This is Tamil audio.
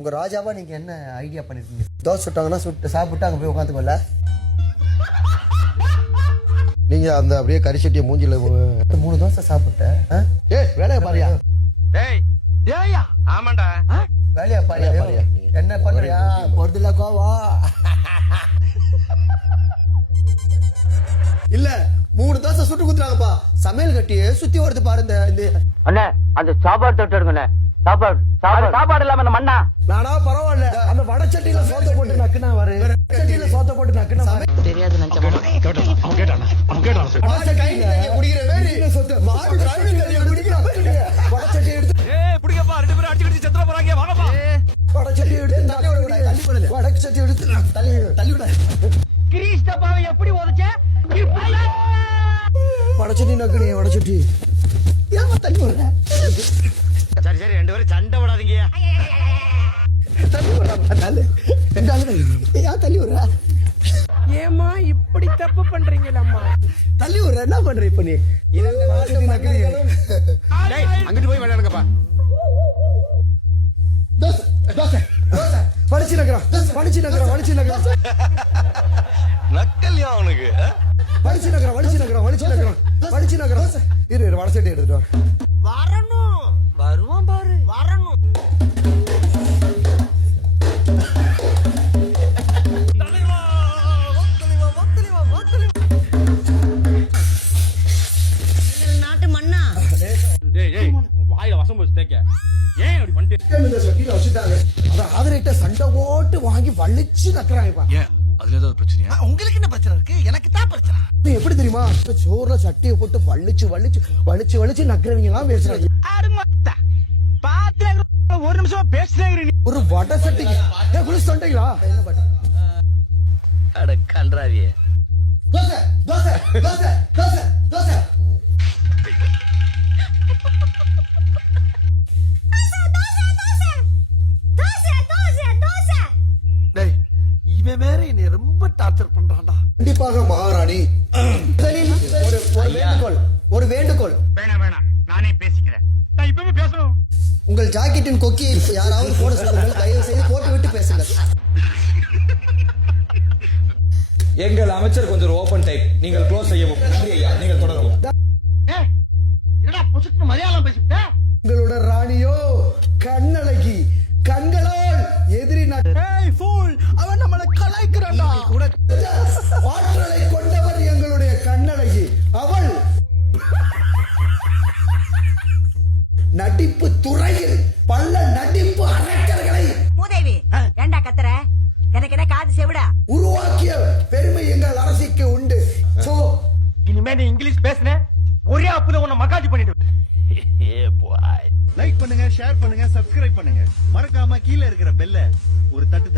உங்க ராஜாவா நீங்க என்ன ஐடியா பண்ணிருக்கீங்க? தோசை சுட்டாங்கன்னா சுட்டு சாப்பிட்டு அங்க போய் உட்காந்துக்கோல. நீங்க அந்த அப்படியே கறி சட்டியை மூஞ்சில 3 தோசை சாப்பிட்டேன். வேலையை பாரியா. டேய் ஏய்யா ஆமாடா வேலையா பாரியா. என்ன பண்றியா? பொறுதுல கோவா இல்ல 3 தோசை சுட்டு குத்துறாங்கப்பா. சமையல் கட்டியே சுத்தி வருது பாருங்க. அண்ணே அந்த சாப்பாடு தொட்டு எடுங்கண்ணே. சாப்பாடு இல்லாம அந்த மண்ணா நானா பரவாயில்ல. அந்த வடச்சட்டியில சோத்த போட்டு நக்குனா வரு. வடச்சட்டியில சோத்த போட்டு நக்குனா வரு. தெரியாது நினைச்சமா மாச கையில குடிக்கிற வேற சொத்து மாடு டிரைவிங் கறிய குடிக்கிறா. வடச்சட்டி எடுத்து புடிங்கப்பா, 2 பேரும் அடிச்சு செத்துற போறாங்க. வாங்கப்பா. வடச்சட்டி எடுத்து தள்ளி விடு. வடச்சட்டி எடுத்து தள்ளி விடு. கிறிஸ்தபாவை எப்படி ஓதுச்ச? வடச்சட்டி நக்குனே வடச்சட்டி. ஏமா தள்ளி விடுற? சரி 2 பேரும் சண்டை போடாதீங்க. தள்ளி விடுறா. தள்ளி விடுற. ஏமா இப்படி தப்பு பண்றீங்களம்மா? தள்ளி விடுற. என்ன பண்ற இப்ப நீ? வடச்சட்டி நக்குனே. டேய் அங்கிட்டு போய் விளையாடுங்கப்பா. தோசை படிச்சு நக்கறா. நக்கல்யா அவனுக்கு படிச்சு நக்கறா. இரு வடச்சட்டி எடுத்துட்டு வா. வருவான் பாரு. வரணும். நாட்டு மண்ணா டேய் வாயில வசம் போச்சு தேக்க. ஏன் அப்படி பண்ணிட்டு? கீழே வச்சுட்டாங்க. அத ஆதரேட்ட சண்டை போட்டு வாங்கி வலிச்சு நக்கறாங்கப்பா. ஏன் அதுல ஏதாவது பிரச்சனையா? உங்களுக்கு என்ன பிரச்சனை இருக்கு? எனக்கு தான் பிரச்சனை. இது எப்படி தெரியுமா? சோறுல சட்டியை போட்டு வலிச்சு நக்கறவங்க எல்லாம் பேசுறாங்க. பாத்து ஒரு நிமிஷமா பேசுறீங்க. ஒரு வடை சட்டிக்கு குளிச்சு தொண்டைங்களா? என்ன பாட்டு? அட கன்றாவியே. தோசை. டேய் இவன் வேற என்னை ரொம்ப டார்ச்சர் பண்றான்டா. கண்டிப்பாக மகாராணி. ஒரு வேண்டுகோள். வேணாம் நானே பேசிக்கிறேன். நான் இப்பவே பேசணும். உங்கள் ஜாக்கெட்டின் கொக்கியை யாராவது போட சொல்லுங்கள். தயவு செய்து போட்டு விட்டு பேசுங்கள். எங்கள் அமைச்சர் கொஞ்சம் ஓபன் டைப். நீங்கள் க்ளோஸ் செய்யவும். நன்றி ஐயா, நீங்கள் தொடரவும். என்னடா பொசுக்கு மலையாளம் பேசிட்ட? உங்களோட ராணியோ கண்ணழகி. கண்களால் எதிரி அவன் நம்மளை கலாய்க்கிறான்டா. ஆற்றலை கொண்டவர் எங்களுடைய கண்ணழகி. அவள் நடிப்பு துறையில் பல நடிப்பு அரக்கர்களை மூதேவி ஏண்டா கத்துற? எனக்கு என்ன காது செவிடா? உருவாக்கிய பெருமை எங்கள் அரசிக்கு உண்டு. சோ இனிமே நீ இங்கிலீஷ் பேசுன ஒரே அப்புறம் உன்னை மக்காஜி பண்ணிட்டு. லைக் பண்ணுங்க, ஷேர் பண்ணுங்க, சப்ஸ்கிரைப் பண்ணுங்க. மறக்காம கீழே இருக்கிற பெல்ல ஒரு தட்டு